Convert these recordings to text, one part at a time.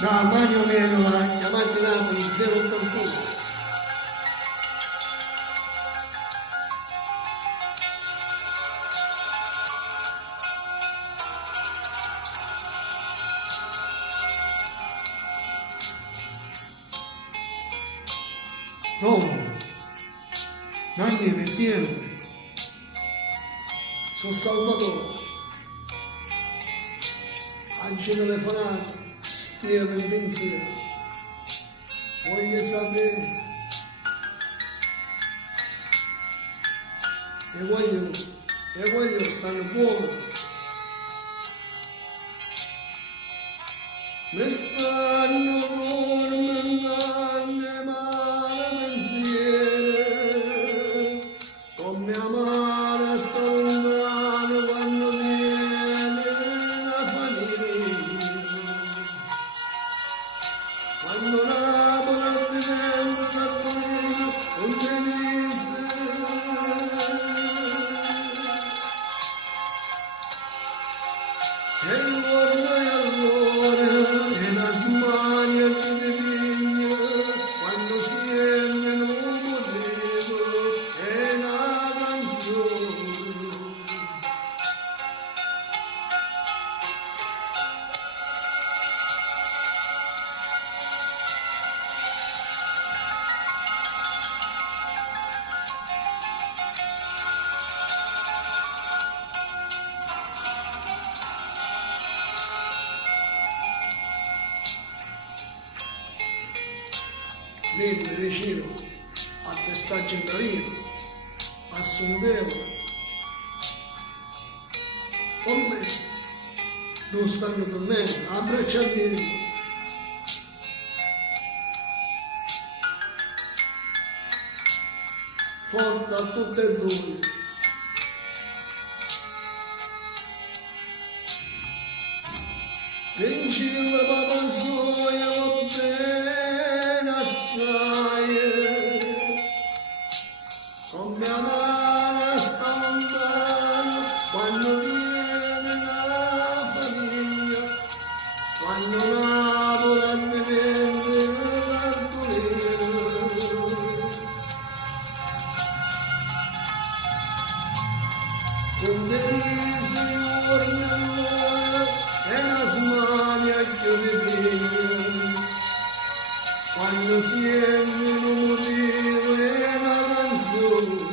da Mario Menola, chiamate Napoli 081. Roma, Nanni Presidente, sono Salvatore, oggi telefonato, scrivo in pensiero, voglio sapere e voglio stare buono. Mi stanno tormentando male pensieri, con mia madre sta lontano quando viene la famiglia, quando Napoli diventa cattolico non mi viste, e guarda e allora smania di vigna, quando siete non potevo, è una canzone. Vedi vicino a testaggio in Torino, a Sondeo, con me, non stanno con me, abbracciami. Forte a tutte e due. Principe papà soia va bene assai, con mia madre sta lontano, quando viene la famiglia, quando Napoli mi vende l'arcobaleno. Con derisi giorni allora e la smania che mi vigna, quando siete un motivo e una canzone.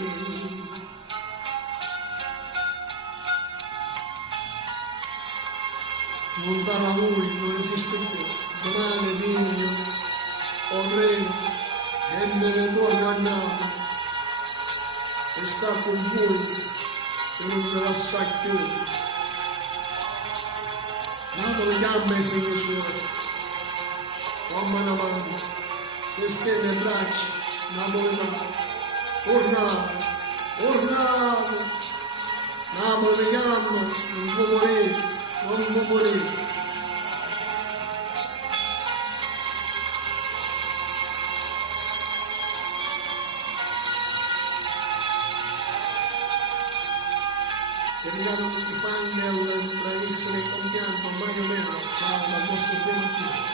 Lontano a voi non esiste più, domani vigno, o re, e me ne torno a Napoli, e sta con voi, e non me la sa più. Napoli chiama i figli suoi, mamma una mano, se stende le braccia, Napoli va, tornate, tornate, Napoli chiama, non può morire, non può morire. Ringraziamo tutti i fan del bravissimo e compianto Mario Menola, ciao dal vostro benvenuto.